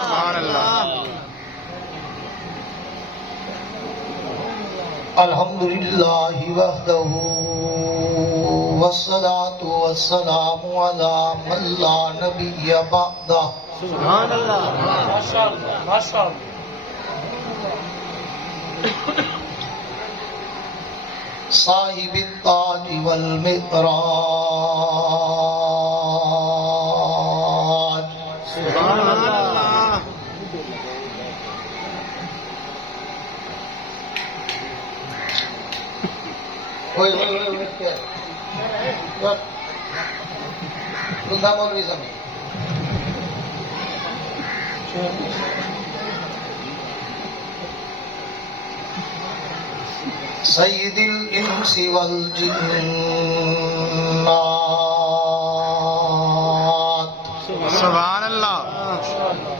سبحان اللہ. الحمدللہ وحدہ والصلاة والسلام علی من لا نبی بعدہ. سبحان اللہ. ماشاءاللہ ماشاءاللہ. صاحب التاج والمعراج. سبحان اللہ. سید الانس والجنات. سبحان اللہ.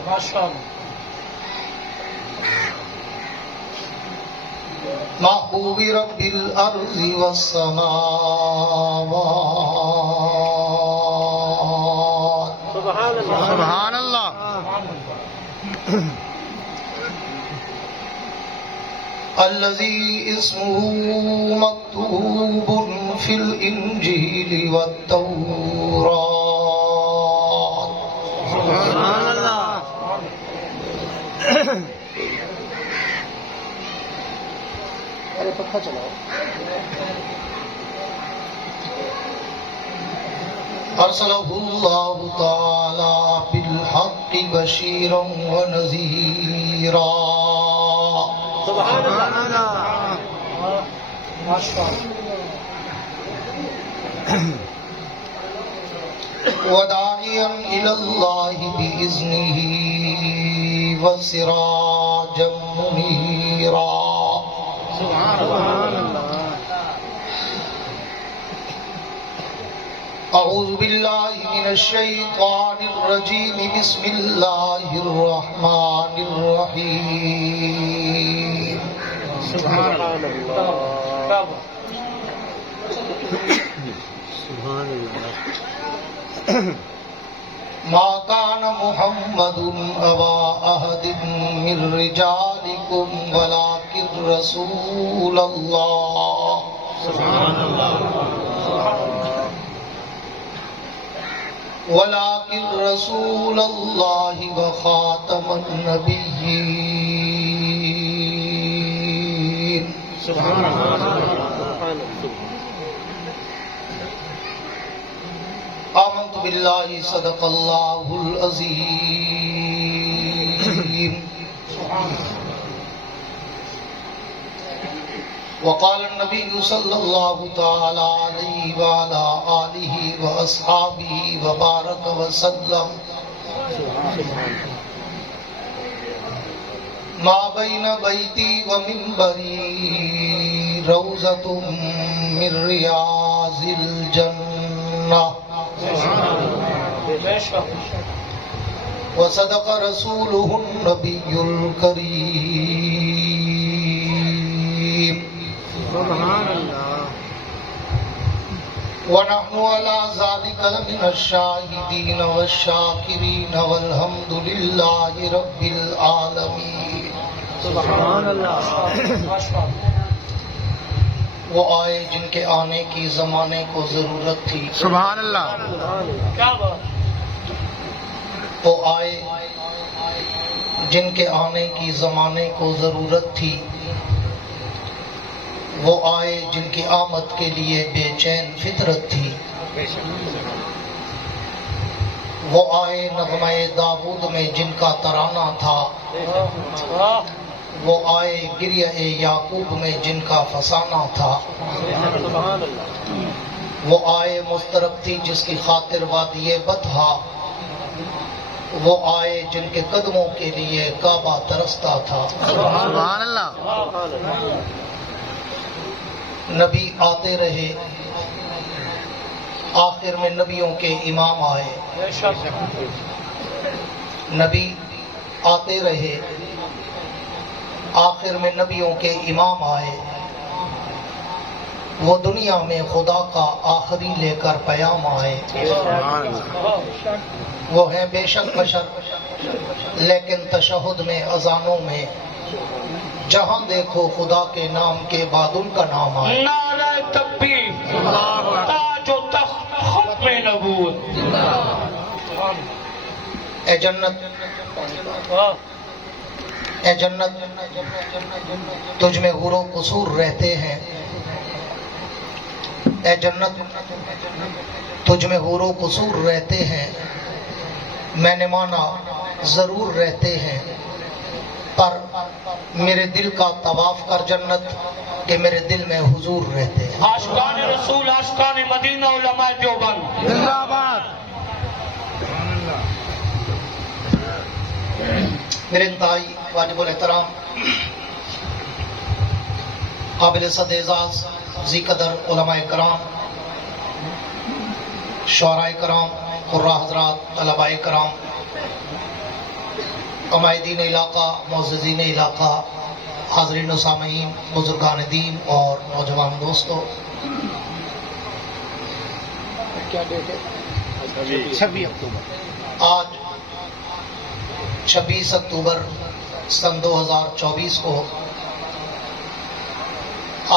ماشاءاللہ. محبوب رب الارض والسماوات. سبحان اللہ. سبحان اللہ. الذي اسمه مكتوب في الإنجيل والتوراة. سبحان اللہ. ارے پکا چلاؤ. أرسله الله تعالى بالحق بشيرا ونذيرا. سبحان سبحان اللہ. اللہ. ماشاءاللہ. وداعيا إلى الله بإذنه وسراجا منيرا. سبحان اللہ. أعوذ بالله من الشيطان الرجيم. بسم الله الرحمن الرحيم. سبحان اللہ. سبحان اللہ. ما كان محمد أبا أحد من رجالكم ولكن رسول الله. سبحان اللہ. ولكن رسول الله وخاتم النبيين. سبحان اللہ. آمنت بالله صدق الله العظيم. وقال النبي صلى الله تعالى عليه وعلى آله وأصحابه وبارك وسلم. ما بين بيتي ومنبري روضة من رياض الجنة. وصدق رسوله النبي الكريم. سبحان اللہ. ونحن على ذلك لمن الشاهدين والشاكرين والحمد لله رب العالمين. سبحان اللہ. وہ آئے جن کے آنے کی زمانے کو ضرورت تھی. سبحان اللہ. کیا بات. وہ آئے جن کے آنے کی زمانے کو ضرورت تھی. وہ آئے جن کی آمد کے لیے بے چین فطرت تھی. وہ آئے نغمہ داؤد میں جن کا ترانہ تھا. وہ آئے گریہ یعقوب میں جن کا فسانہ تھا. سبحان اللہ. وہ آئے مسترب تھی جس کی خاطر وادی بطحا. وہ آئے جن کے قدموں کے لیے کعبہ ترستا تھا. سبحان اللہ. نبی آتے رہے، آخر میں نبیوں کے امام آئے. نبی آتے رہے، آخر میں نبیوں کے امام آئے. وہ دنیا میں خدا کا آخری لے کر پیام آئے. سبحان اللہ. وہ ہیں بے شک بشر لیکن تشہد میں اذانوں میں جہاں دیکھو خدا کے نام کے بعد ان کا نام آئے. نعرہ تکبیر، اللہ اکبر. تاج و تخت ختم نبوت. اے جنت اے جنت تجھ میں حور و قصور رہتے ہیں. اے جنت تجھ میں حور و قصور رہتے ہیں. میں نے مانا ضرور رہتے ہیں پر میرے دل کا طواف کر جنت کہ میرے دل میں حضور رہتے ہیں. عاشقان رسول، عاشقان مدینہ، علماء دیوبند. زندہ آباد. میرے انتہائی واجب الاحترام قابل صد اعزاز ذی قدر علماء کرام، شعراء کرام، قراء حضرات، طلباء کرام، قمائدین علاقہ، معززین علاقہ، حاضرین و سامعین، بزرگان دین اور نوجوان دوستو، کیا ڈیٹ ہے؟ 26 اکتوبر. آج 26 اکتوبر سن 2024 کو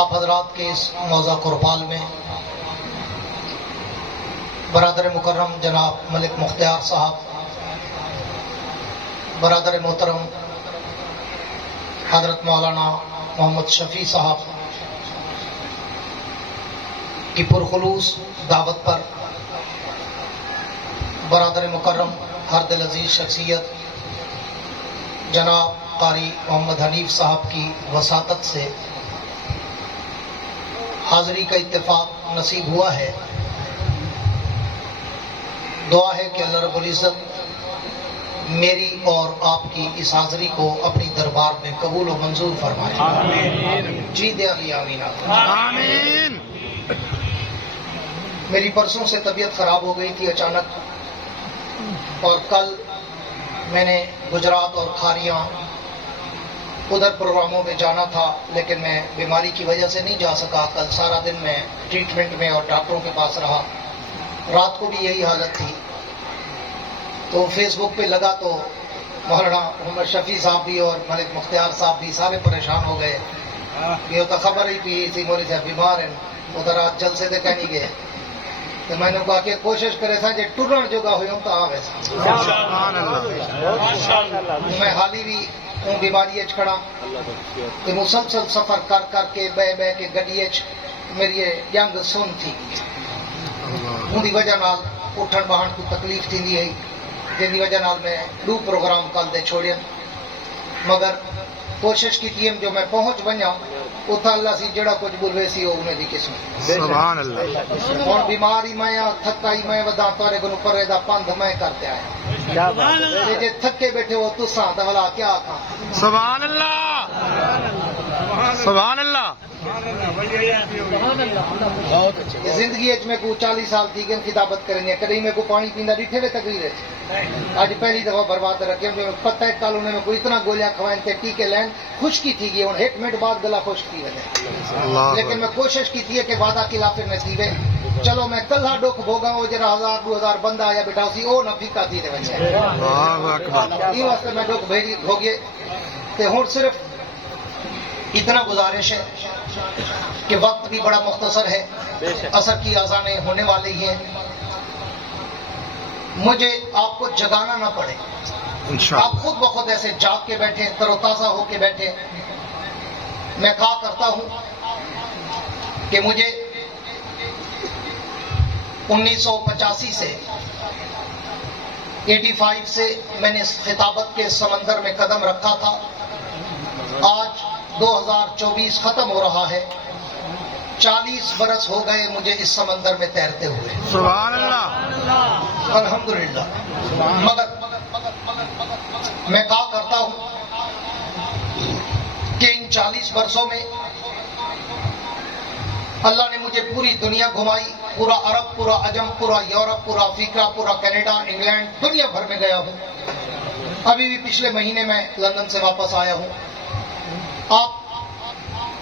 آپ حضرات کے اس موضع قربال میں برادر مکرم جناب ملک مختار صاحب، برادر محترم حضرت مولانا محمد شفیع صاحب کی پرخلوص دعوت پر برادر مکرم ہر دل عزیز شخصیت جناب قاری محمد حنیف صاحب کی وساطت سے حاضری کا اتفاق نصیب ہوا ہے. دعا ہے کہ اللہ رب العزت میری اور آپ کی اس حاضری کو اپنی دربار میں قبول و منظور فرمائے. جی دے علی آمین. آمین. میری پرسوں سے طبیعت خراب ہو گئی تھی اچانک، اور کل میں نے گجرات اور کھاریاں ادھر پروگراموں میں جانا تھا، لیکن میں بیماری کی وجہ سے نہیں جا سکا. کل سارا دن میں ٹریٹمنٹ میں اور ڈاکٹروں کے پاس رہا. رات کو بھی یہی حالت تھی. تو فیس بک پہ لگا تو مولانا محمد شفیع صاحب بھی اور ملک مختار صاحب بھی سارے پریشان ہو گئے. یہ تو خبر ہی پی تھی مولوی صاحب بیمار ہیں، ادھر آج جلسے دے کہیں نہیں گئے. تو میں نے کہا کہ کوشش کرے تھا جی ٹرن جگہ ہوئی ہوں تو آ ویسا. سبحان اللہ. میں حالی بھی ہوں بیماری کھڑا کہ مسلسل سفر کر کر کے بہ کے گڈی میری ینگ سن تھی. ان کی وجہ نال اٹھن بہن کو تکلیف تھی ہے، جن کی وجہ نال میں 2 پروگرام کل دے چھوڑے. مگر کوشش کی تھی جو میں پہنچ ونجا اتھا اللہ سی جڑا کچھ بولوے سی وہ انہیں دی قسم. سبحان اللہ. ہوں بیماری میں تھکائی میں ودا تارے کو پرے دا پندھ میں کرتے آیا. جے تھکے بیٹھے ہو تساں تے بھلا کیا کھا. سبحان اللہ. سبحان اللہ. زندگی میں کو 40 سال تھی کہ کتابت کرنی ہے، کدی میں کو پانی پیندا ڈٹھے وے تقریر ہے. اج پہلی دفعہ برباد رکھے پتہ ہے کل انہیں میں کو اتنا گولیاں کھوائیں تے ٹیکے لین خشکی تھی گئی. ہوں 1 منٹ بعد گلا خشک تھی وجہ، لیکن میں کوشش کی تھی کہ وعدہ خلاف نہ تھی وے. چلو میں کلہ ڈک بھوگا وہ جرا 1000-2000 بندہ آیا بیٹھا سی او نہ پھیکا تھی تے وجہ. اللہ اکبر. یہ واسطے میں ڈک بھیجی بھوگے. تے ہوں صرف اتنا گزارش ہے کہ وقت بھی بڑا مختصر ہے، عصر کی اذانیں ہونے والی ہیں. مجھے آپ کو جگانا نہ پڑے، آپ خود بخود ایسے جاگ کے بیٹھے، تر و تازہ ہو کے بیٹھے. میں کہا کرتا ہوں کہ مجھے 1985 سے 85 سے میں نے خطابت کے سمندر میں قدم رکھا تھا. آج 2024 ختم ہو رہا ہے. 40 برس ہو گئے مجھے اس سمندر میں تیرتے ہوئے. سبحان اللہ. الحمدللہ. مگر میں کہا کرتا ہوں کہ ان 40 برسوں میں اللہ نے مجھے پوری دنیا گھمائی. پورا عرب، پورا عجم، پورا یورپ، پورا افریقہ، پورا کینیڈا، انگلینڈ، دنیا بھر میں گیا ہوں. ابھی بھی پچھلے مہینے میں لندن سے واپس آیا ہوں. آپ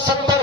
70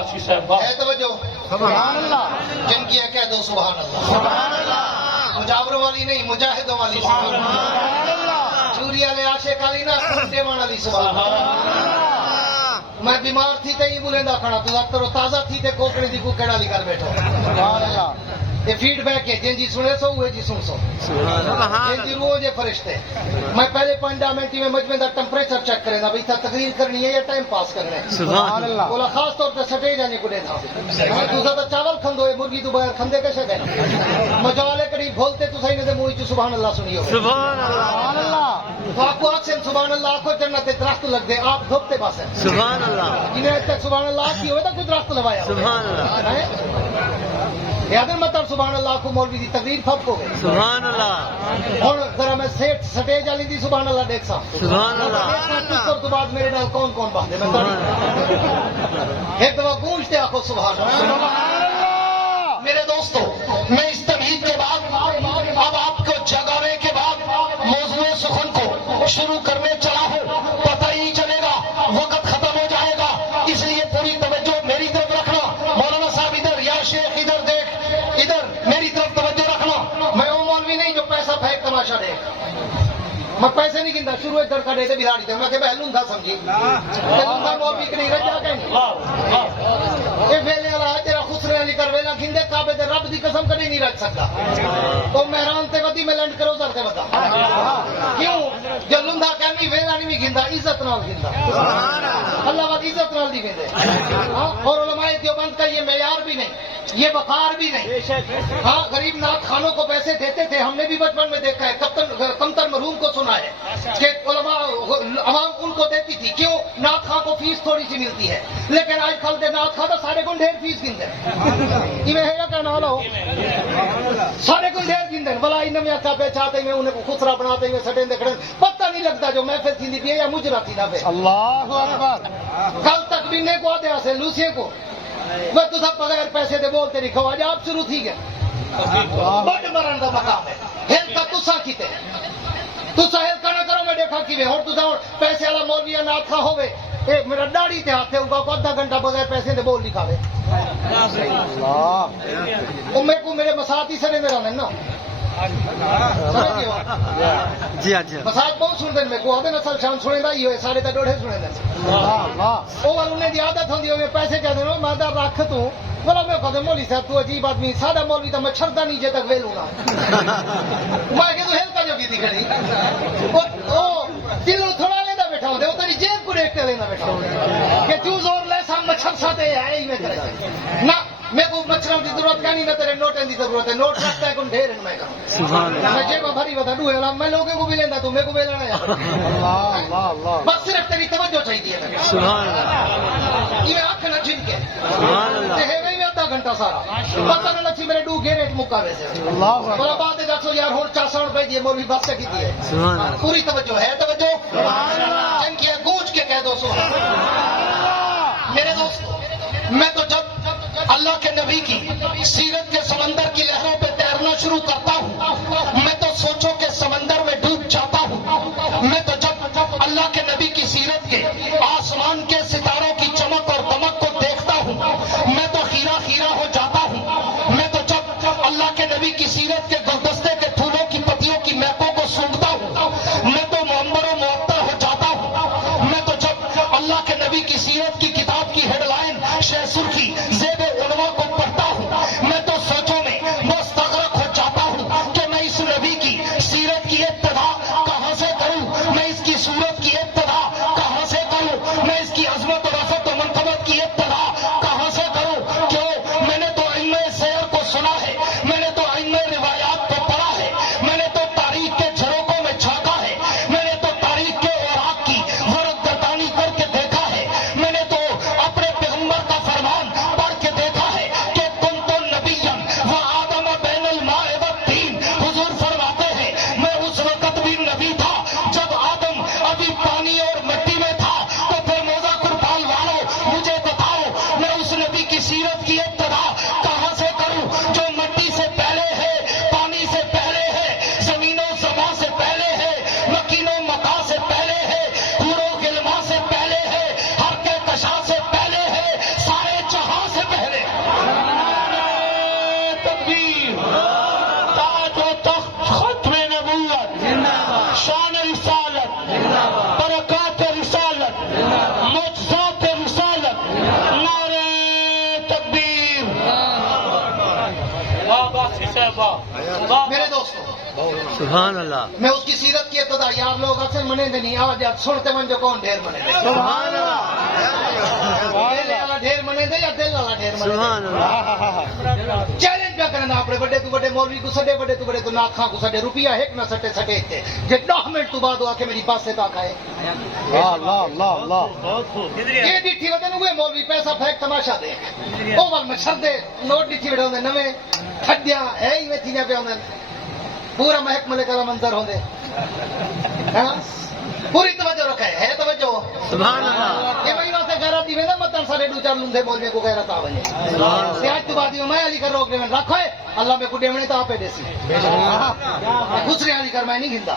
آسی صاحب ہے توجہ؟ سبحان اللہ جن کی ہے کہہ دو سبحان اللہ. سبحان اللہ مجاوروں والی نہیں, مجاہدوں والی سبحان اللہ. سبحان اللہ چوری والے عاشق والی نہ, سنتے والی سبحان اللہ. میں بیمار تھی تے ہی بولیندا کھڑا, تو اب تازہ تھی تے کوکڑی دی کو کیڑا لی کر بیٹھو. سبحان اللہ یہ فیڈ بیک ہے, جن جی سنے سو ہوئے جی سن سو, جن جی روح جے فرشتے. میں پہلے 5 منٹ میں مجمع دا ٹمپریچر چیک کرے نا, بھئی تھا تقریر کرنی ہے یا ٹائم پاس کرنا ہے. سبحان اللہ بولا خاص طور پہ سٹے جانے کو دے تھا. دوسرا تو چاول کھندو ہے, مرغی تو بغیر کھندے کیسے گئے. مجالے کری بھولتے تو صحیح نے منہ چ سبحان اللہ سنی ہو. سبحان اللہ تو آپ کو آکسن سبحان اللہ, آپ کو جنت درخت لگ دے, آپ دھوپتے پاس ہیں. سبحان اللہ جنہیں آج تک سبحان اللہ کی ہوئے تو کوئی درخت لگایا. سبحان اللہ یاد مطلب سبحان اللہ کو مولوی دی تقریر پھپ ہو گئی. سبحان اللہ اور ذرا میں سیٹ سٹیج والی دی سبحان اللہ دیکھ سا. سبحان اللہ تو بعد میرے نال کون کون بات ہے میں ایک دفعہ گونجتے آخو سبحان اللہ. میرے دوستو, میں اس تمہید کے بعد اب آپ کو جگانے کے بعد موضوع سخن کو شروع کرنے چلا ہوں. پتہ ہی چلے گا, وقت ختم ہو جائے گا, اس لیے پوری توجہ میری طرف رکھنا. مولانا صاحب ادھر, یا شیخ ادھر دیکھ, ادھر میری طرف توجہ رکھنا. میں وہ مولوی نہیں جو پیسہ پھینک تماشا دے. میں پیسے نہیں گنتا, شروع ایک دڑکا دیتے بہاڑی تھے, میں کہ بہلوں تھا سمجھی لوں مولوی کی نہیں رجا کہیں یہ ویلے والا تیرا خسرے علی کر ویلا گھندے کعبے دے رب دی قسم کبھی نہیں رکھ سکتا. تو مہران تے ودی میں لینڈ کرو سر تے بتا کیوں جو لندا کہنی ویلا نہیں بھی گھندا, عزت نال گھندا. اللہ واد عزت نال دی گھندے. اور علماء دیوبند کا یہ معیار بھی نہیں, یہ وقار بھی نہیں. ہاں غریب نعت خانوں کو پیسے دیتے تھے, ہم نے بھی بچپن میں دیکھا ہے. کمتر مرحوم کو سنا ہے کہ علماء عوام ان کو دیتی تھی. کیوں؟ نعت خان کو فیس تھوڑی سی ملتی ہے, لیکن آج کل دے نعت خان تو سارے کو ڈھیر فیس گنتے ہیں. ہے یا کہنا والا ہو, سارے کو ڈھیر گنتے ہیں. بلا انہیں میں اچھا پہچاتے ہیں, انہیں کو خسرا بناتے ہیں, سٹیں دیکھنے پتہ نہیں لگتا جو محفل تھی دی یا مجرا تھی نہ پہ. اللہ اکبر. کل تک بھی نے کو آدھے سے لوسیے کو وہ تو سب بغیر پیسے دے بولتے نہیں. خواجہ آپ شروع تھی گئے, بڑھ مرن دا مقام ہے. ہل کا تسا کیتے تسا ہل کا نہ کرو, میں دیکھا کی اور تسا پیسے والا مولوی نعت خواہ ہوئے, میرا داڑھی تے ہاتھ ہے ان کو آدھا گھنٹہ بغیر پیسے دے بول لکھاوے. میرے کو میرے مساتی سرے میرا نا جی اچھا مساج بہت سنتے ہیں. میرے کو آدھے نسل شام سنے دا ہی ہوئے, سارے تے ڈوڑے سنے دیں. اور انہیں دی عادت ہوندی ہوئے پیسے کہہ دینا میں دا رکھ تو بولا میں کہتے مولوی صاحب تو عجیب آدمی, سادہ مولوی تو میں چھڑتا نہیں جے تک ویلوں گا. میں کہ تو ہیل کا جو کی تھی کھڑی دلوں تھوڑا لینا بیٹھا ہوندے, وہ تیری جیب کو دیکھ کے لینا بیٹھا ہوندے کہ تو زور لے سام مچھر ساتے ہے ہی میں کرے نہ. میرے کو مچھروں کی ضرورت کا نہیں, میں تیرے نوٹیں کی ضرورت ہے. نوٹ رکھتا ہے کون ڈھیر میں کروں, میں جیب بھری بتا دوں ہے, میں لوگوں کو بھی لینا تو میرے کو بھی لینا ہے. بس صرف تیری توجہ چاہیے. یہ آنکھ نہ جھن کے آدھا گھنٹہ سارا پتہ نہ لچی میرے ڈو گھیرے مکاوے سے. اور بات دسو یار ہوں 400 روپئے دیے مولوی بس سے کی ہے. پوری توجہ ہے, توجہ جن کی گونج کے کہہ دو سبحان اللہ. میرے دوست, میں تو جب اللہ کے نبی کی سیرت کے سمندر کی لہروں پہ تیرنا شروع کرتا ہوں, میں تو سوچوں کے سمندر میں ڈوب جاتا ہوں. میں تو جب اللہ کے نبی کی سیرت کے آسمان کے ستاروں کی چمک اور دمک کو دیکھتا ہوں, میں تو خیرہ خیرہ ہو جاتا ہوں. میں تو جب اللہ کے نبی کی سیرت کے گلدستے کے پھولوں کی پتیوں کی مہکوں کو سونگتا ہوں, میں تو معمر و معطر ہو جاتا ہوں. میں تو جب اللہ کے نبی کی سیرت کی کتاب کی ہیڈ لائن شہ سرخی زیب عنوا کو پڑھتا ہوں, میں تو سوچوں میں مستغرق ہو جاتا ہوں. شان رسالت، برکات رسالت، معجزات رسالت، نعرہ تکبیر. واہ باسی صاحبہ. میرے دوستوں، سبحان اللہ. میں اس کی سیرت کی ابتدا یار لوگ اکثر منے دے نہیں آج آپ سنتے من جو کون ڈھیر منے دے. سبحان اللہ. دل والا ڈھیر منے دے یا دل والا ڈھیر منے دے. سبحان اللہ. چیلنج پہ کرنا اپنے بڑے تو بڑے مولوی کو سڈے بڑے تو بڑے تو ناکھاں کو سڈے روپیہ ایک نہ سٹے سٹے تے جے 10 منٹ تو بعد آ کے میری پاس سے تا کھائے. اللہ اللہ اللہ. یہ ڈٹھی ودے ہوئے مولوی پیسہ پھینک تماشا دے او ول مچھر دے نوٹ ڈٹھی وڑے ہوندے نویں کھڈیاں ہے ہی میں تھینے پہ ہوندے پورا محکمہ کا منظر ہوندے. ہاں پوری توجہ رکھے ہے توجہ. سبحان اللہ. یہ میں واسطے غیرت دی ویندا متن سارے دو چار لندے بولنے کو غیرت آ ونے. تے اج تو بعد میں علی کر روک دے رکھو اللہ میں کو دیونے تا پہ دیسی. دوسری علی کر میں نہیں گھندا.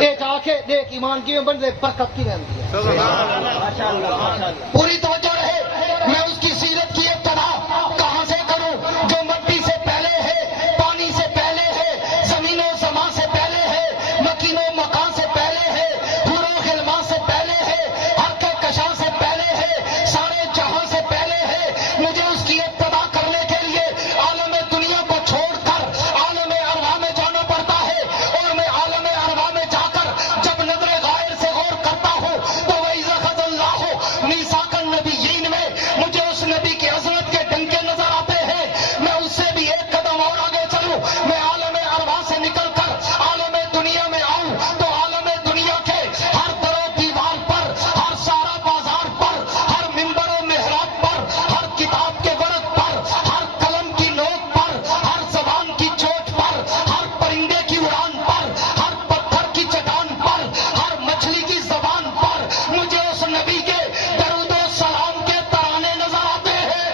اے جا کے دیکھ ایمان کی بندے برکت کی رہندی ہے. سبحان اللہ. ماشاءاللہ. پوری توجہ رہے. میں اس کی سیرت کی ابتدا کہاں سے کروں جو مٹی سے پہلے ہے، پانی سے پہلے ہے، زمین و سما سے پہلے ہے، مکین و مکان سے پہلے ہے، حور و غلمان سے پہلے ہے، ہر کے کشاں سے پہلے ہے، سارے جہاں سے پہلے ہے. مجھے اس کی ابتدا کرنے کے لیے عالم دنیا کو چھوڑ کر عالم ارواح میں جانا پڑتا ہے. اور میں عالم ارواح میں جا کر جب نظر غائر سے غور کرتا ہوں تو وَإِذَا أَخَذَ اللَّهُ مِيثَاقَ النَّبِيِّينَ میں مجھے اس نبی کی عظمت کے ڈنکے نظر آتے ہیں. میں اس سے بھی ایک قدم اور آگے چلوں. میں عالم ارواح سے نکل کر عالم دنیا میں آؤں تو عالم دنیا کے ہر در و دیوار پر، ہر سارا بازار پر، ہر ممبر و محراب پر، ہر کتاب کے ورق پر، ہر قلم کی نوک پر، ہر زبان کی چوٹ پر، ہر پرندے کی اڑان پر، ہر پتھر کی چٹان پر، ہر مچھلی کی زبان پر مجھے اس نبی کے درود و سلام کے ترانے نظر آتے ہیں.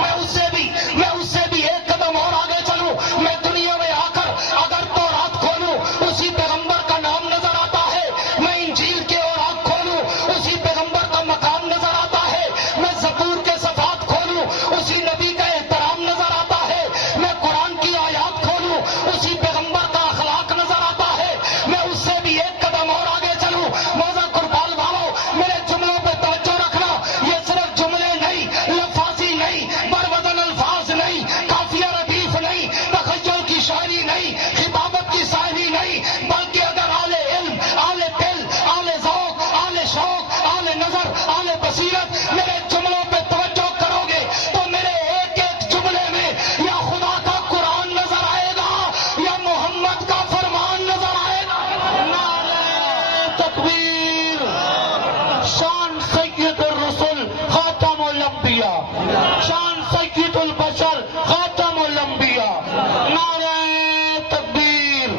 میں اس سے بھی ایک قدم اور آگے چلوں. میں دنیا میں آ کر اگر تو رات کھولوں اسی پیغمبر کا نام نظر آتا ہے. میں انجیل کے اور آنکھ کھولوں اسی پیغمبر کا مقام نظر آتا ہے. میں زبور کے صفات کھولوں اسی نبی کا احترام نظر آتا ہے. میں قرآن کی آیات کھولوں اسی پیغمبر کا اخلاق نظر آتا ہے. میں اس سے بھی ایک قدم اور آگے چلوں. موزہ قربان والو میرے جملوں پہ توجہ رکھنا. یہ صرف جملے نہیں، لفاظی نہیں، بروزن الفاظ نہیں، قافیہ ردیف نہیں، تخیل کی شاعری نہیں، خطابت کی شاعری نہیں، بلکہ اگر اہل علم، اہل دل، اہل ذوق، اہل شوق، اہل نظر، اہل بصیرت میرے جملوں پہ توجہ کرو گے تو میرے ایک ایک جملے میں یا خدا کا قرآن نظر آئے گا یا محمد کا فرمان نظر آئے گا. نعرہ تکبیر. شان سید الرسل خاتم الانبیاء، شان سید البشر خاتم الانبیاء. نعرہ تکبیر.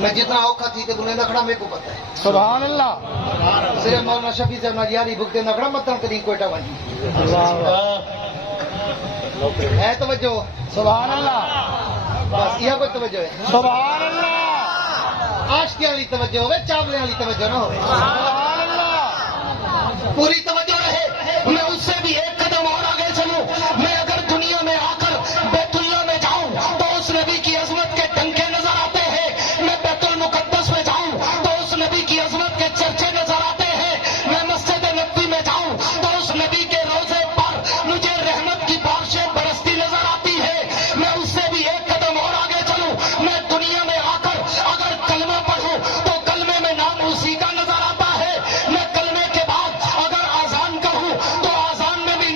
میں جتنا اوکھا تھی تو گنے نکڑا میرے کو پتہ ہے. سبحان اللہ. صرف مولانا شفیع صاحب نہ یاری بھگتے نکڑا متن کری کوئٹہ ونجی ہے توجہ. سبحان اللہ. بس یہ کوئی توجہ ہے. سبحان اللہ. آشکی والی توجہ ہوئے، چاولے والی توجہ نہ ہوئے. سبحان اللہ. پوری توجہ رہے. میں اس سے بھی ایک قدم اور آگے چلوں. میں اگر دنیا میں آ کر بیت اللہ میں جاؤں تو اس نبی کی عظمت کے ڈنکے نظر آتے ہیں. میں بیت المقدس میں جاؤں تو اس نبی کی عظمت کے چرچے نظر آتے ہیں. میں مسجد نبوی میں جاؤں تو اس نبی کے روزے پر مجھے رحمت کی بارشیں برستی نظر آتی ہے. میں اس سے بھی ایک قدم اور آگے چلوں. میں دنیا میں آ کر اگر کلمہ پڑھوں تو کلمے میں نام اسی کا نظر آتا ہے. میں کلمے کے بعد اگر آزان کروں تو آزان میں بھی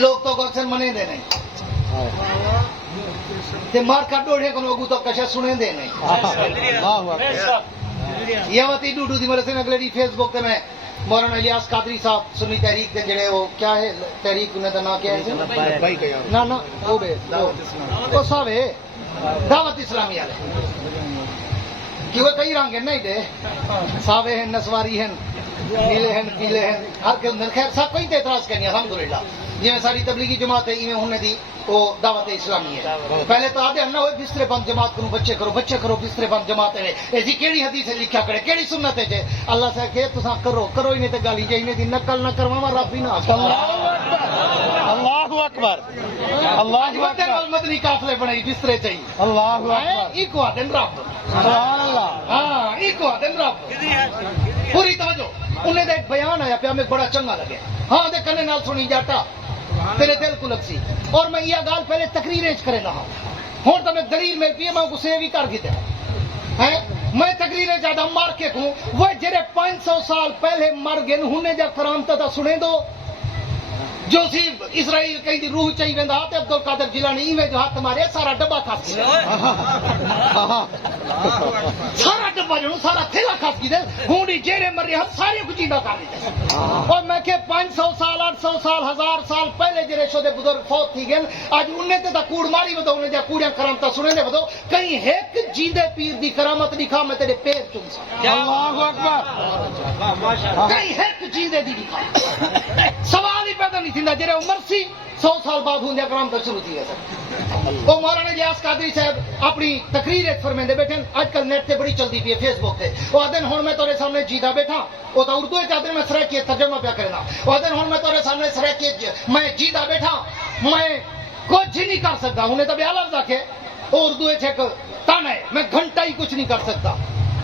لوگ تو اکثر منے دے نہیں تے مار کا ڈوڑے کو لوگوں تو کشا سنے دے نہیں یہ وتی ڈوڈو دی مرے سے اگلے فیس بک تے میں مولانا الیاس قادری صاحب سنی تحریک دے جڑے وہ کیا ہے تحریک انہیں دا نام کیا ہے نا وہ بے وہ صاحب ہے دعوت اسلامی والے کہ وہ کئی رنگ ہیں نہیں دے ساوے ہیں نسواری ہیں نیلے ہیں پیلے ہیں ہر کے اندر خیر سب کوئی تے اعتراض کرنی الحمدللہ جی میں ساری تبلیغی جماعت ہے ایویں ہونے دی وہ دعوت اسلامی ہے پہلے تو آدھے ہم نہ ہوئے بسترے بند جماعت کرو بچے کرو بسترے بند جماعت ہے اے جی کیڑی حدیث ہے لکھا کرے کیڑی سنت ہے جے اللہ سے کہ تساں کرو ہی نہیں تے گالی جے انہیں دی نقل نہ کرواواں رب ہی نہ اللہ اکبر اللہ اکبر مدنی قافلے بنائی بسترے چاہیے اللہ اکبر ایکو آدن رب سبحان اللہ ہاں ایکو آدن رب پوری توجہ انہیں دا ایک بیان آیا پیا میں بڑا چنگا لگے ہاں دے کنے نال سنی جاٹا تیرے دل کو لگسی اور میں یہ گال پہلے تقریریں کرے رہا ہوں تو میں دلیل مل پی میں اسے بھی کر دیتے ہیں میں تقریریں زیادہ مار کے کہوں وہ جڑے 500 سال پہلے مر گئے انہیں جا کرامتا تھا سنے دو جو سی اسرائیل کہیں دی روح چاہیے ویندا تے عبد القادر جیلانی ایویں جو ہاتھ مارے سارا ڈبا کھاس گیا سارا ڈبا جو سارا تھیلا کھاس گیا ہوں جیڑے مرے ہم سارے کو جیندا کر دیتے اور میں کہ 500 سال 800 سال 1000 سال پہلے جڑے شودے بزرگ فوت تھی گئے اج انہیں تے تا کوڑ ماری ودو انہیں جا کوڑیاں کرامتا سنے دے ودو کہیں ایک جیندے پیر دی کرامت دکھا میں تیرے پیر چوم سا اللہ اکبر کہیں ایک جیندے دی دکھا سوال ہی پیدا نہیں تھیندا جڑے عمر سی 100 سال بعد ہوں کرامتا شروع تھی ہے سر وہ مولانا الیاس قادری صاحب اپنی تقریر ایک فرمیندے بیٹھے آج کل نیٹ تے بڑی چلتی پی ہے فیس بک تے وہ آدن ہن میں تیرے سامنے جیتا بیٹھا وہ تو اردو چادر میں سرائکی ترجمہ پیا کرنا وہ آدن ہن میں تیرے سامنے سرائکی میں جیتا بیٹھا میں کچھ نہیں کر سکتا انہیں تو بیاہ لفظ آکے اردو ایک تن ہے میں گھنٹہ ہی کچھ نہیں کر سکتا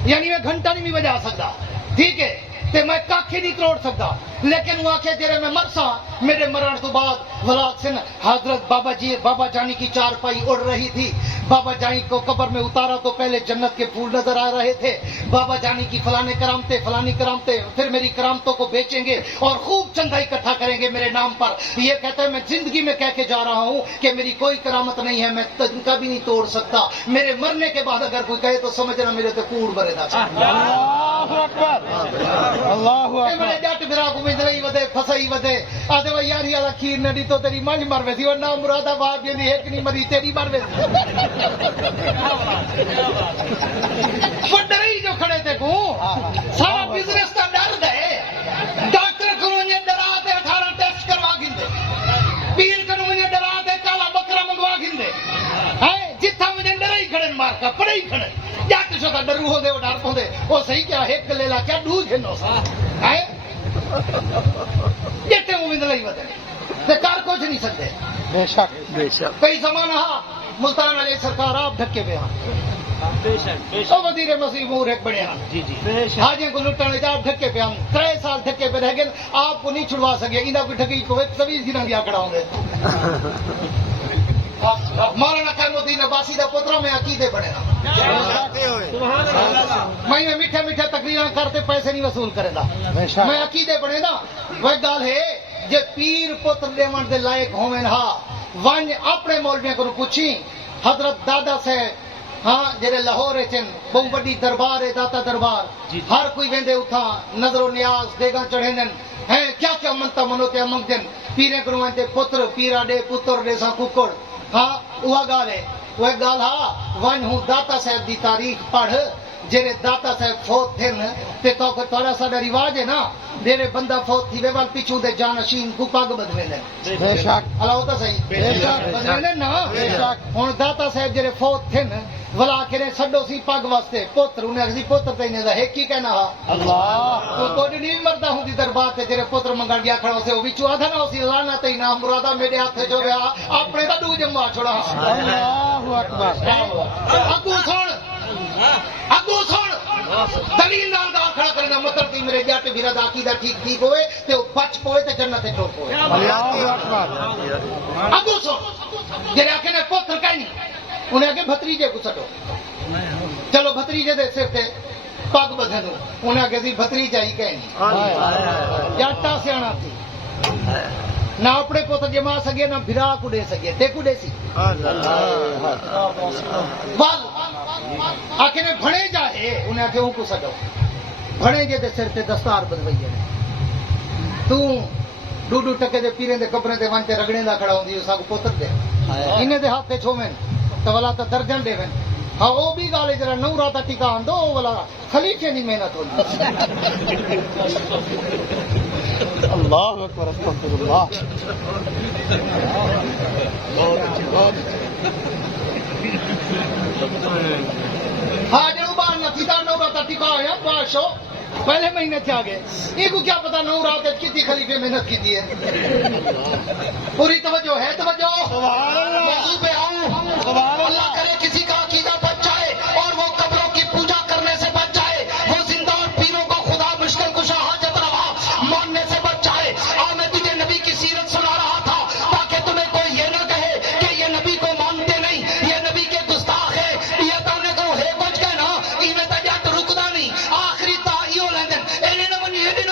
یعنی میں گھنٹہ نہیں بھی بجا سکتا ٹھیک ہے تے میں کاکھی نہیں کروڑ سکتا لیکن وہ آکھے جرے میں مرسا میرے مرن تو بعد ولاق سن حضرت بابا جانی کی چارپائی اڑ رہی تھی بابا جانی کو قبر میں اتارا تو پہلے جنت کے پھول نظر آ رہے تھے بابا جانی کی فلانی کرامتے پھر میری کرامتوں کو بیچیں گے اور خوب چندہ اکٹھا کریں گے میرے نام پر یہ کہتا ہے میں زندگی میں کہہ کے جا رہا ہوں کہ میری کوئی کرامت نہیں ہے میں کبھی نہیں توڑ سکتا میرے مرنے کے بعد اگر کوئی کہے تو سمجھنا میرے تو کوڑ بھرے دا اللہ اکبر اللہ میرے جٹ برا کو مجرئی ودے پھسائی ودے آدھے وہ یاری والا کھیر نڈی تو تیری منج مر ویسی اور نام مراد آباد جی ایک نہیں مری تیری مر ویسی وہ ڈرئی جو کھڑے تھے کو سارا بزنس کا ڈر گئے ڈاکٹر کو مجھے ڈرا دے 18 ٹیسٹ کروا گندے پیر کو مجھے ڈرا دے کالا بکرا منگوا گندے جتھا مجھے ڈرائی کھڑے مار کا پڑے ہی کھڑے جٹ شو کا ڈرو ہو دے وہ ڈر پوندے وہ صحیح کیا ایک لے لا کیا ڈو گھنو سا جتے مومن لئی ودے تے کار کچھ نہیں سکتے بے شک کئی زمانہ ہاں ملتان علیہ سرکار آپ ڈھکے پہ ہاں تو وزیر مسیح مور ایک بڑے ہاں حاجیاں کو لٹانے جا ڈھکے پہ ہم 3 سال ڈھکے پہ رہ گئے آپ کو نہیں چھڑوا سکے انہاں کوئی ڈھکی کو 120 گنا گیا کھڑا ہوں گے مولانا قائم الدین عباسی دا پوترا میں عقیدے بڑے میں میٹھے میٹھے تقریراں کرتے پیسے نہیں وصول کرے دا میں عقیدے بڑے دا وہ گال ہے جے پیر پتر دیون دے لائق ہوویں ہا ون اپنے مولویاں کو پوچھی حضرت دادا سے ہاں جڑے لاہور چن بہت بڑی دربار ہے داتا دربار ہر کوئی ویندے اتھا نظر و نیاز دیگاں چڑھیندن ہیں کیا کیا منتا منوتے منگدن پیرے کو ویندے پتر پیرا دے پتر دے سا ککڑ ہاں وہ گال ہے وہ گال ہاں ون ہوں داتا صاحب دی تاریخ پڑھ جیرے داتا صاحب فوت تھن تے تو تھوڑا سا رواج ہے نا میرے بندہ فوت تھی ویوال پیچھوں دے جانشین کو پگ بدویندے بے شک اللہ ہوتا صحیح بے شک بدویندے نا بے شک ہن داتا صاحب جیرے فوت تھن ولا کرے سڈو سی پگ واسطے پوتر انہیں اسی پوتر تے نے ایک ہی کہنا ہا اللہ تو کوئی نہیں مردا ہوں دی دربار تے جیرے پوتر منگا گیا کھڑا سے او وچوں آدھا نہ اسی لانا تے نام مرادا میرے ہاتھ جو گیا اپنے دا دو جمع چھوڑا اللہ اکبر اگو سن دلیل نال گال کھڑا کرنا مطلب کہ میرے جٹ میرا دا عقیدہ ٹھیک ہوئے تے او بچ پوئے تے جنت تے ٹوپ ہوئے اللہ اکبر اگو سن جڑے آکھے نے پوتر کہیں نہیں انہیں آگے بھتریجے کو سٹو چلو بھتریجے دے سر تے پگ بدھے دو انہیں آگے سی بھتریجہ ہی کہیں نہیں جاٹا سیانا تھی نہ اپنے پتر جما سکے نہ بھرا کو دے سکے ٹیکو دے سی وال آکے نے بھڑے جائے انہیں آکے ہوں کو سکو بھڑے جے دے سر تے دستار بدوئی ہے تو ڈوڈو ٹکے دے پیرے دے کپڑے دے وانچے رگڑے دا کھڑا ہوندی اسا کو پوتر دے انہیں دے ہاتھ تے چھومن تو والا تا درجن دے ون ہاں وہ بھی گالے جرا نو راتا ٹکا آن دو والا خلیفے نہیں محنت ہوندی اللہ اکبر استغفر اللہ ہاں جو بار نہ تھا نو راتا ٹکا آیا باشو پہلے مہینے تھے آگے یہ کو کیا پتا نو رات کتنی خلیفے محنت کی دی ہے پوری توجہ ہے توجہ موضوع پہ آؤں اللہ کرے کسی کا عقیدہ بچ جائے اور وہ قبروں کی پوجا کرنے سے بچ جائے وہ زندہ اور پیروں کو خدا مشکل کشا حاجت روا ماننے سے بچ جائے میں تجھے نبی کی سیرت سنا رہا تھا تاکہ تمہیں کوئی یہ نہ کہے کہ یہ نبی کو مانتے نہیں یہ نبی کے گستاخ ہے یہ تو نے کو ہے کچھ کہنا انہیں تو جٹ رکدا نہیں آخری تائیوں لیندن اینے نہ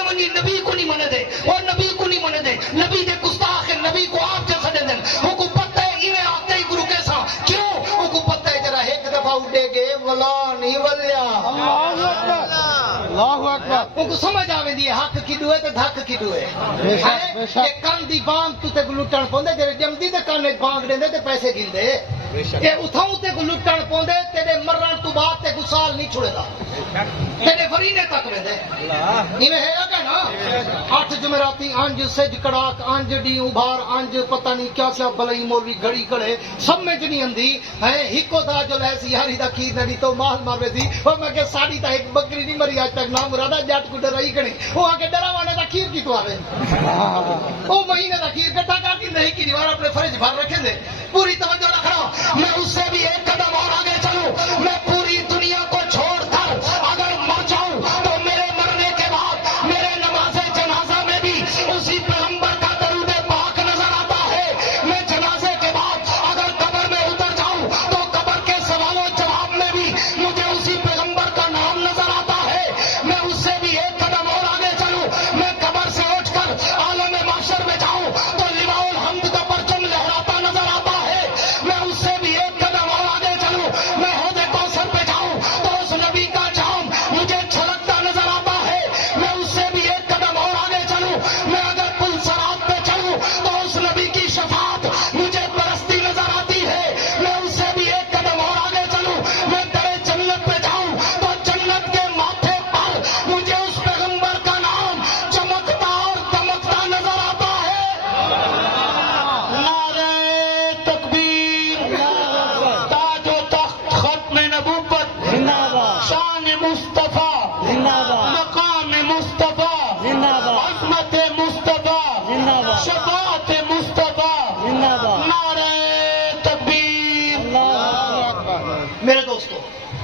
منی نبی کو نہیں منے دے اور نبی کو نہیں منے دے نبی دے گستاخ ہے نبی کو آپ جیسا دے دن وہ کو پتہ ہے انہیں آتے ہی گرو کیسا کیوں وہ کو پتہ ہے جرا ایک دفعہ اٹھے گے ولا نہیں ولیا اللہ اکبر اللہ اکبر ان کو سمجھ آوے دی حق کی دوئے تے دھک کی دوئے کہ کان دی بانگ تو تے کو لٹن پوندے جڑے جمدی تے کان وچ بانگ دیندے تے پیسے گیندے اے اتھاں تے کو لٹن پوندے تے مرن تو بعد تے کو سال نہیں چھڑے دا تے فرینے تک ویندے ایویں ہے کہ نا 8 جمعراتی انج سج کڑاک انج ڈی ابھار انج پتہ نہیں کیا کیا بلئی مولوی گھڑی کڑے سمجھ نہیں اندی ہے ہکو دا جو لے سی یاری دا کھیر نہیں تو مال مارے دی او میں کہ ساڑی تا ایک بکری نہیں مری آج تک نام مرادا جٹ کو ڈرائی کڑی او آ کے ڈراوانے دا کھیر کی تو آوے او مہینے دا کھیر کٹا کر کے نہیں کی دیوار اپنے فرج بھر رکھے دے پوری توجہ رکھنا میں اس سے بھی ایک قدم اور آگے چلوں میں پوری دنیا کو چھوڑ کر اگر مر جاؤں تو میرے مرنے کے بعد میرے نماز جنازہ میں بھی اسی پیغمبر کا درود پاک نظر آتا ہے میں جنازے کے بعد اگر قبر میں اتر جاؤں تو قبر کے سوال و جواب میں بھی مجھے اسی پیغمبر کا نام نظر آتا ہے میں اس سے بھی ایک قدم اور آگے چلوں میں قبر سے اٹھ کر عالم محشر میں جاؤں تو لواء الحمد کا پرچم لہراتا نظر آتا ہے میں اس سے بھی ایک قدم اور آگے چلوں میں حوض کوثر پہ جاؤں تو اس نبی کا جام مجھے چھلکتا نظر آتا ہے میں اس سے بھی ایک قدم اور آگے چلوں میں اگر پل صراط پہ چلوں تو اس نبی کی شفاعت مجھے برستی نظر آتی ہے میں اس سے بھی ایک قدم اور آگے چلوں میں در جنت پہ جاؤں تو جنت کے ماتھے پر مجھے اس پیغمبر کا نام چمکتا اور دمکتا نظر آتا ہے نعرہ تکبیر تاج و تخت ختم نبوت شان مصطفیٰ مقام مصطفیٰ عظمت مصطفیٰ شفاعت مصطفیٰ نعرہ تکبیر میرے دوستو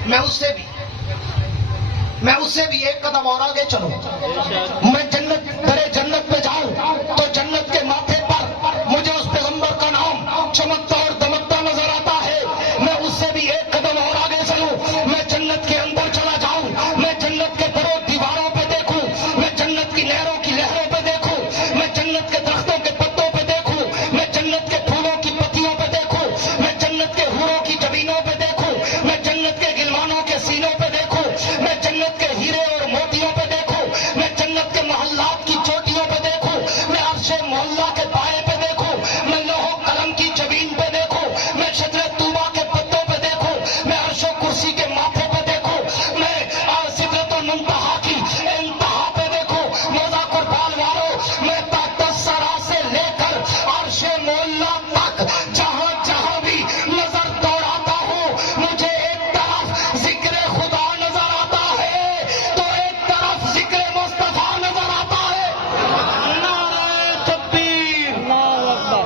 میں اس سے بھی ایک قدم اور آگے چلوں میں جنت پہ جاؤں تو جنت کے ماتھے پر مجھے اس پیغمبر کا نام چمکتا اور دمکتا نظر آتا ہے میں اس سے بھی ایک قدم اور آگے چلوں میں جنت کے اندر چلا جاؤں میں جنت کے دروں دیواروں پہ دیکھوں میں جنت کی لہروں پہ دیکھوں میں جنت کے درختوں کے پتوں پہ دیکھوں میں جنت کے پھولوں کی پتیوں پہ دیکھوں میں جنت کے حوروں کی جبینوں پہ دیکھوں میں جنت کے گلوانوں کے سینوں پہ دیکھوں میں جنت کے ہیرے اور موتیوں پہ دیکھوں میں جنت کے محلات کی چوٹیوں پہ دیکھوں میں عرش محلہ کے پائے پہ دیکھوں میں لوح و قلم کی جبین پہ دیکھوں میں شجر طوبہ کے پتوں پہ دیکھوں میں عرش و کرسی کے ماتھے پہ دیکھوں میں سدرۃ المنتہا کی انتہا پہ دیکھوں موزہ قربان والوں میں تحت الثری سے لے کر عرش معلیٰ تک جہاں جہاں بھی نظر دوڑاتا ہوں مجھے ایک طرف ذکر خدا نظر آتا ہے تو ایک طرف ذکر مصطفیٰ نظر آتا ہے نعرہ تکبیر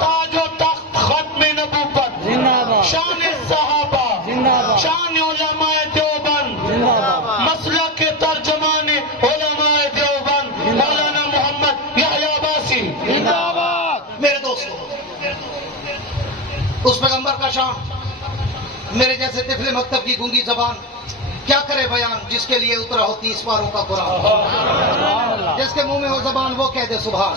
تاج و تخت ختم نبوت شان صحابہ شان علماء دیوبند مسلک کے ترجمان علماء دیوبند مولانا محمد یحییٰ عباسی میرے دوستو اس پیغمبر کا شان میرے جیسے طفل مکتب کی گونگی زبان کیا کرے بیان جس کے لیے اترا ہو 30 پاروں کا قرآن جس کے منہ میں ہو زبان وہ کہہ دے سبحان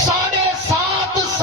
750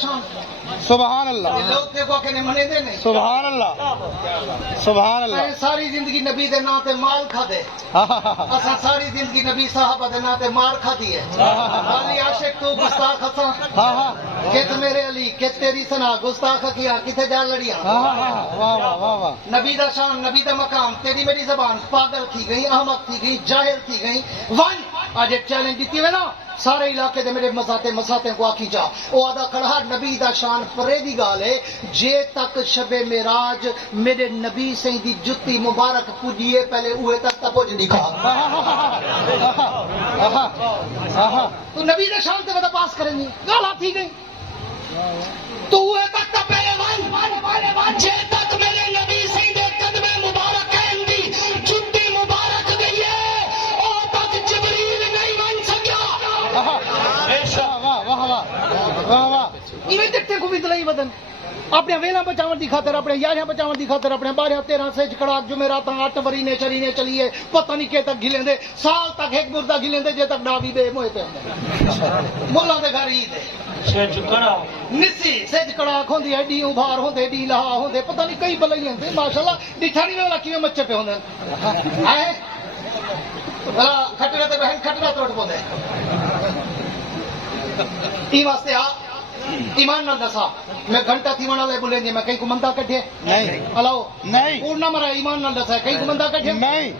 شان سبحان اللہ یہ لوگ دیکھو کہ منے دے نہیں سبحان اللہ سبحان میں اللہ ساری زندگی نبی دے نا تے مال کھا دے اساں ساری زندگی نبی صحابہ دے نا تے مار کھا دی ہے علی عاشق تو گستاخ اساں ہاں ہاں کت میرے علی کت تیری سنا گستاخ کیا کتے جا لڑیاں ہاں ہاں واہ واہ واہ واہ نبی دا شان نبی دا مقام تیری میری زبان پاگل تھی گئی احمق تھی گئی جاہل تھی گئی ون آج ایک چیلنج دیتی ہوئے نا سارے علاقے دے میرے مساتے کو آکی جا او آدھا کھڑا نبی دا شان پرے دی گال ہے جے تک شب معراج میرے نبی سے دی جتی مبارک پوجیے پہلے اوے تک تپوج دکھا تو نبی دا شان تے ودا پاس کریں گی گالا تھی گئی تو اوے تک تپے ون جے تک میرے نبی سے دے قدمے مبارک ہیں دی جتی مبارک دئیے او تک جبریل نہیں بن سکیا واہ واہ واہ واہ واہ ایویں دیکھتے کو بھی دلائی بدن اپنے ویلا بچاون دی خاطر اپنے یاریاں بچاون دی خاطر اپنے 12 13 سے کڑاک جمعرات 8 ورینے چرینے چلیے پتہ نہیں کہ تک گھلیں دے سال تک ایک مردہ گھلیں دے جے تک ڈاوی بے موے پہ مولا دے گھر عید ہے نسی سج کڑاک ہوندی ایڈی ابھار ہوندے ایڈی لہا ہوندے پتہ نہیں کئی بلائیں ہوندے ماشاءاللہ ڈٹھا نہیں والا کیویں مچے پہ ہوندے ہے بلا کھٹڑے تے بہن کھٹڑا توڑ پوندے ای واسطے آ ایمان نہ دسا میں گھنٹہ تھی ونا لے بولیں گے میں کہیں کو مندہ کٹھے نہیں الاؤ نہیں پورنا مرا ایمان نہ دسا کہیں کو مندہ کٹھے نہیں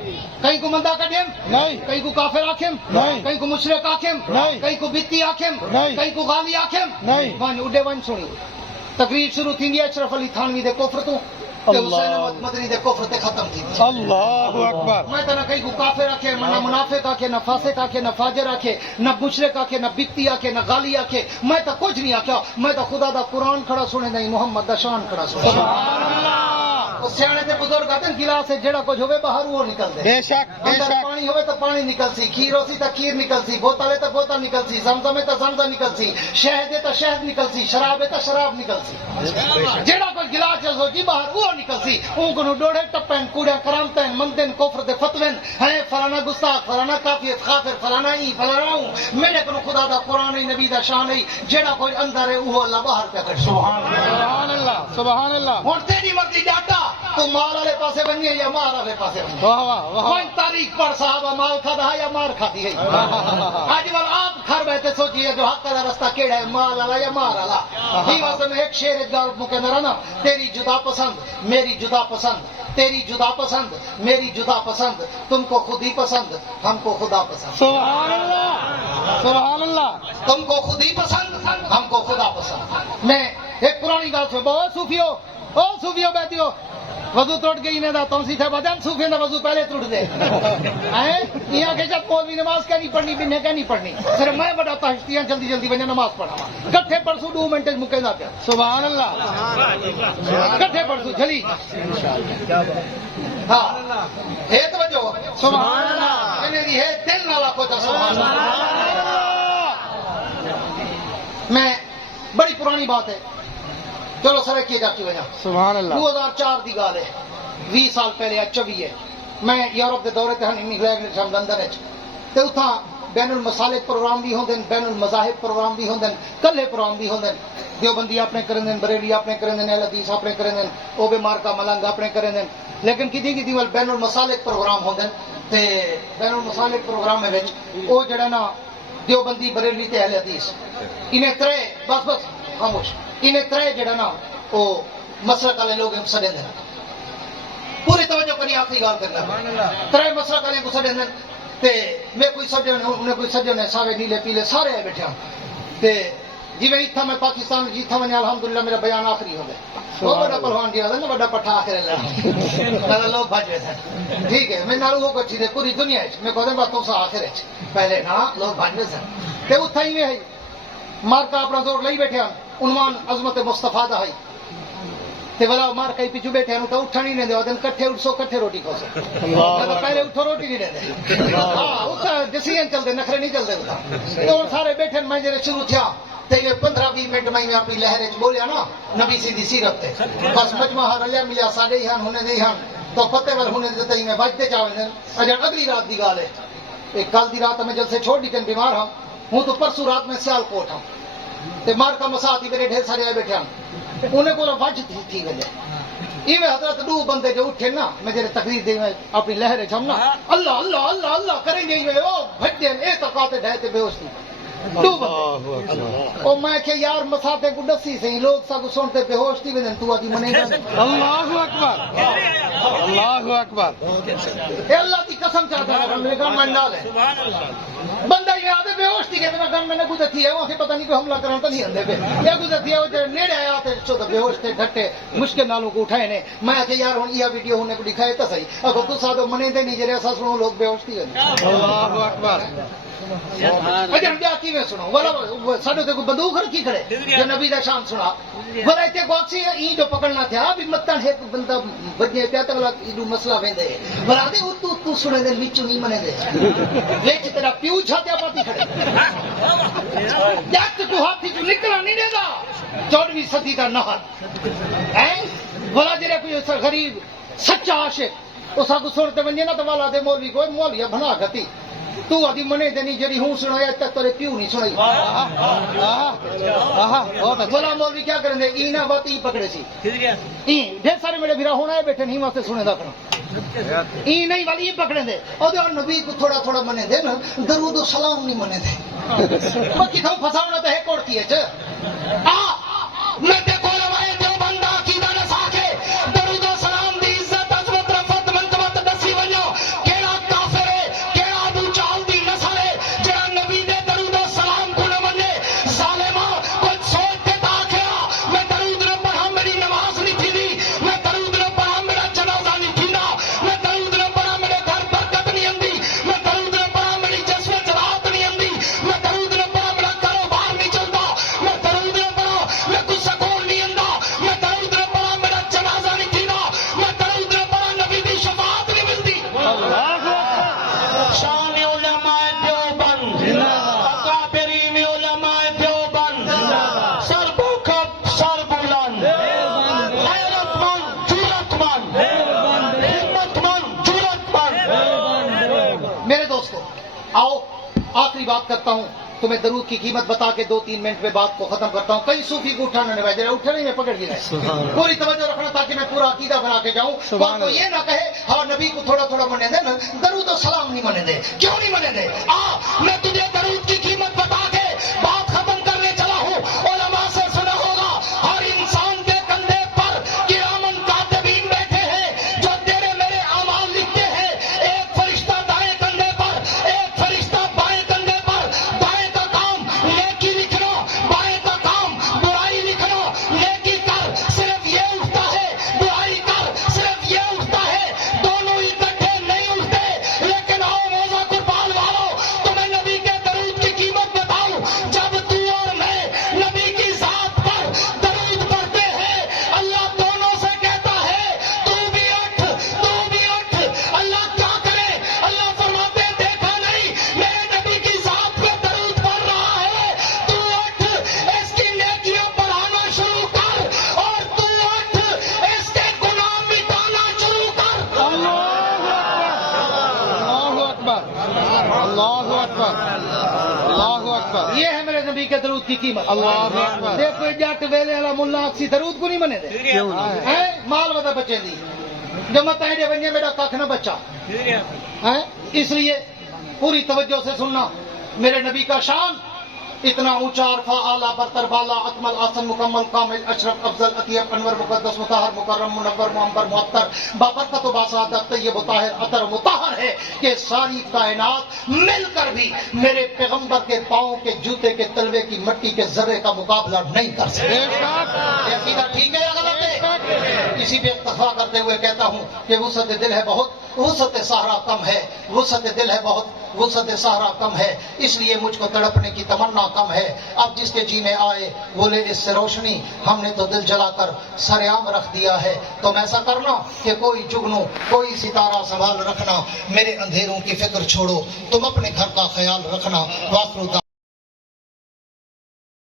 کہیں کو مندہ کٹھے نہیں کہیں کو کافر آکھم نہیں کہیں کو مشرک آکھم نہیں کہیں کو بیتی آکھم نہیں کہیں کو غالی آکھم نہیں ون اڈے ون سنی تقریر شروع تھی دی اشرف علی تھانوی دے کفر تو تے حسین احمد مدنی دے کفر تے ختم تھی اللہ اکبر میں تو نہ کہیں کو کافر آکھے نہ منافق آکھے نہ فاسق آکھے نہ فاجر آکھے نہ مشرک آکھے نہ بیتی آکھے نہ غالی آکھے میں تو کچھ نہیں آکھیا میں تو خدا دا قرآن کھڑا سنے نہیں محمد دا شان کھڑا سنے سیانے تے بزرگ آتے ہیں گلاس سے جڑا کچھ ہوئے باہر وہ نکل دے بے شک بے اندر شک پانی ہوئے تو پانی نکل سی کھیر ہو سی تو کھیر نکل سی بوتل ہے تو بوتل نکل سی زمزم ہے تو زمزم نکل سی شہد ہے تو شہد نکل سی شراب ہے تو شراب نکل سی جڑا کوئی گلاس ہو جی باہر وہ نکل سی اون کو ڈوڑے ٹپن کوڑا کرامتن مندن کفر دے فتوین ہے فلانا گستاخ فلانا کافر کافر فلانا ای فلانا میرے کو خدا دا قرآن نبی دا شان ہے جڑا کوئی اندر ہے وہ اللہ باہر پہ کر سبحان اللہ سبحان اللہ ہن تیری مرضی جاٹا تو مال والے پاسے بنی ہے یا مار والے پاسے بنی واہ واہ واہ کوئی تاریخ پر صحابہ مال کھادا ہے یا مار کھاتی ہے آج وال آپ گھر بیٹھے سوچیے جو حق کا رستہ کیڑا ہے مال والا یا مار والا ہی واسطے میں ایک شعر ایک گال مکے نہ رہنا تیری جدا پسند میری جدا پسند تیری جدا پسند میری جدا پسند تم کو خود ہی پسند ہم کو خدا پسند سبحان اللہ سبحان اللہ تم کو خود ہی پسند ہم کو خدا پسند میں ایک پرانی گال سے بہت صوفیو بیٹھی ہو وضو ٹوٹ گئی نے دا تونسی تھے بدن صوفی دا وضو پہلے ٹوٹ دے ہیں یہاں کہ جب کوئی نماز کیا نہیں پڑھنی بننے کیا نہیں پڑھنی صرف میں بڑا تہشتیاں جلدی جلدی بننے نماز پڑھا کٹھے پرسو 2 منٹ مکے نہ پیا سبحان اللہ کٹھے پرسو جھلی ہاں ہے توجہ سبحان اللہ کہنے دی ہے دل نہ لاکھو تو سبحان اللہ میں بڑی پرانی بات ہے چلو سر کیے جاتی وجہ سبحان اللہ 2004 دی گال ہے 20 سال پہلے 24 ہے میں یورپ دے دورے تے ہن انگلینڈ لندن وچ تے اتھاں بین المسالک پروگرام بھی ہوندے بین المذاہب پروگرام بھی ہوندے کلے پروگرام بھی ہوندے دیوبندی اپنے کرندے بریلی اپنے کرندے اہل حدیث اپنے کرندے او بے مارکا ملنگ اپنے کرندے لیکن کدی ول بین المسالک پروگرام ہوندے تے بین المسالک پروگرام وچ او جڑا نا دیوبندی بریلی تے اہل حدیث انہیں ترے بس خاموش انہیں ترے جڑا نا وہ مسلک والے لوگ سڈے دیں پوری توجہ کری آخری گال کرنا ترے مسلک والے کو سڈے دیں تے میں کوئی سجے انہیں کوئی سجے نے ساوے نیلے پیلے سارے آئے بیٹھے تے جی میں اتھا میں پاکستان جیتھا میں الحمدللہ میرا بیان آخری ہو گئے وہ بڑا پہلوان جی آدھا نا بڑا پٹھا آخر لڑا لوگ بھج رہے تھے ٹھیک ہے میں نالو وہ کچھ پوری دنیا میں کہتے ہیں بات تو سا آخر پہلے نا لوگ بھج رہے تھے تے اتھا ہی میں ہے مارکا اپنا زور لئی بیٹھے ہیں عنوان عظمت مصطفیٰ دا ہے تے والا مار کئی پیچھے بیٹھے ہیں تو اٹھا نہیں دے دن کٹھے اٹھو کٹھے روٹی کھو سو پہلے اٹھو روٹی نہیں دے ہاں اتھا ڈیسیژن چلتے نخرے نہیں چلتے اتھا تو سارے بیٹھے میں جڑے شروع تھیا تے یہ 15-20 منٹ میں اپنی لہر وچ بولیا نا نبی سی دی سیرت تے بس مجمع رلیا ملیا ساڈے ہی ہن ہونے دے ہن تو پتے ول ہونے دے تے میں بجتے چاویں اجا اگلی رات دی گال ہے ایک کل دی رات میں جلسے چھوڑ دی کن بیمار ہوں تو پرسوں رات میں سیال کوٹ ہوں تے مار کا مساتی میرے ڈھیر سارے آئے بیٹھے ہیں انہیں کو وج تھی وجہ ایویں حضرت دو بندے جو اٹھے نا میں جڑے تقریر دے میں اپنی لہریں چھمنا اللہ اللہ اللہ اللہ کریں گے او بھجے اے تقاتے ڈھے تے بے ہوش تھی دو بندے او میں کہ یار مساتے کو دسی سہی لوگ سب سنتے بے ہوش تھی وجن تو آدھی منے گا اللہ اکبر اللہ اکبر اے اللہ کی قسم چاہتا ہے میرے گھر میں ڈال ہے بندہ یہ آدھے بے ہوش تھی کہ میں گھر میں نے گزر تھی ہے وہاں سے پتہ نہیں کوئی حملہ کرنا تو نہیں اندے پہ یا گزر تھی ہے وہ جو نیڑے آیا تے سو بے ہوش تھے گھٹے مشکل نالوں کو اٹھائے نے میں کہ یار ہن یہ ویڈیو ہونے کو دکھائے تو صحیح اگر تو سادو منے دے نہیں جڑے اساں سنو لوگ بے ہوش تھی اللہ اکبر اجن بیا کی میں سنو والا ساڈے تے کو بندوق رکھی کھڑے جو نبی دا شان سنا والا تے گوسی ای جو پکڑنا تھا بھی متن ہے بندہ بجے پیا تے والا ایڈو مسئلہ ویندے والا دے تو سنے دے وچ نہیں منے دے وچ تیرا پیو چھاتیا پاتی کھڑے جٹ تو ہاتھی جو نکلا نہیں دے دا 14ویں صدی دا نہر ہیں والا جڑے کوئی غریب سچا عاشق اسا کو سنتے ونجے نا تو والا دے مولوی کوئی مولیا بنا گتی تو آدھی منے دینی جڑی ہوں سنایا تک تیرے پیو نہیں سنائی بولا مولوی کیا کریں دے اینا بات ای پکڑے سی این ڈھیر سارے میرے بھیرا ہونا ہے بیٹھے نہیں واسطے سنے دا کرنا ای نہیں والی یہ پکڑے دے اور نبی کو تھوڑا تھوڑا منے دے نا درود و سلام نہیں منے دے باقی تھا پھساونا تو ہے کوڑتی ہے میں دیکھو روایے دیوبندہ عقیدہ نسا کے درود و سلام دی عزت عظمت رفت منقبت دسی ونجو کیڑا کافر ہے کیڑا ابو جہل دی نسل ہے جڑا نبی دے درود و سلام کو نہ منے ظالما کچھ سوچ تے تا کیا میں درود نہ پڑھا میری نماز نہیں تھی میں درود نہ پڑھا میرا جنازہ نہیں تھیندا میں درود نہ پڑھا میرے گھر برکت نہیں اندی میں درود نہ پڑھا میری جسم چراغ نہیں اندی میں درود نہ پڑھا میرا کاروبار نہیں چلتا میں درود نہ پڑھا میں کچھ سکون نہیں اندا میں درود نہ پڑھا میرا جنازہ نہیں تھیندا میں درود نہ پڑھا نبی دی شفاعت نہیں ملتی شان علماء دیوبند اکابرین علماء دیوبند سر بکب سر بلند غیرت مند جرأت مند ہمت مند جرأت مند میرے دوستو آؤ آخری بات کرتا ہوں تمہیں درود کی قیمت بتا کے 2-3 منٹ میں بات کو ختم کرتا ہوں کئی صوفی کو اٹھانا نہیں بھائی اٹھا نہیں میں پکڑ گیا پوری توجہ رکھنا تاکہ میں پورا عقیدہ بنا کے جاؤں تو یہ نہ کہے ہاں نبی کو تھوڑا تھوڑا منے دے نا درود و سلام نہیں منے دے کیوں نہیں منے دے میں تجھے درود کی قیمت بتا کے بات ختم کرنے چلا ہوں علماء سے سنا ہوگا ہر انسان کے کندھے پر کرامن کاتبین بیٹھے ہیں جو تیرے میرے اعمال لکھتے ہیں ایک فرشتہ دائیں کندھے پر ایک فرشتہ بائیں کندھے پر دائیں کا کام نیکی لکھنا بائیں کا کام برائی لکھنا نیکی کر صرف یہ اٹھتا ہے برائی کر صرف یہ اٹھتا ہے دونوں اکٹھے نہیں اٹھتے لیکن آؤ موزہ قربان والو تمہیں نبی کے درود کی قیمت بتاؤں جب تو اور میں نبی کی ذات پر درود پڑھتے ہیں اللہ دونوں سے کہتا ہے تو بھی اٹھ اللہ کیا کرے اللہ فرماتے ہیں دیکھا نہیں میرے نبی کی ذات پہ درود پڑھ رہا ہے تو اٹھ اس کی نیکیاں بڑھانا شروع کر اور تو اٹھ اس کے گناہ مٹانا شروع کر اللہ اکبر اللہ اکبر اللہ اکبر یہ ہے میرے نبی کے درود کی قیمت اللہ اکبر دیکھو جٹ ویلے والا ملا اکسی درود کو نہیں منے دے ہیں مال ودا بچے دی جو مت ہے بنجے میرا کھ نہ بچا ہیں اس لیے پوری توجہ سے سننا میرے نبی کا شان اتنا اونچا عرفہ اعلیٰ برتر بالا اکمل آسن مکمل کامل اشرف افضل اطیب انور مقدس مطہر مکرم منور معمبر معطر بابرکت و باسعادت طیب و طاہر عطر مطہر ہے کہ ساری کائنات مل کر بھی میرے پیغمبر کے پاؤں کے جوتے کے تلوے کی مٹی کے ذرے کا مقابلہ نہیں کر سکتے یہ عقیدہ ٹھیک ہے یا غلط ہے اسی پہ اکتفا کرتے ہوئے کہتا ہوں کہ وسعت دل ہے بہت وسعت صحرا کم ہے وسعت دل ہے بہت وسعت صحرا کم ہے اس لیے مجھ کو تڑپنے کی تمنا کم ہے اب جس کے جی میں آئے وہ لے اس سے روشنی ہم نے تو دل جلا کر سرعام رکھ دیا ہے تم ایسا کرنا کہ کوئی جگنو کوئی ستارہ سنبھال رکھنا میرے اندھیروں کی فکر چھوڑو تم اپنے گھر کا خیال رکھنا واخر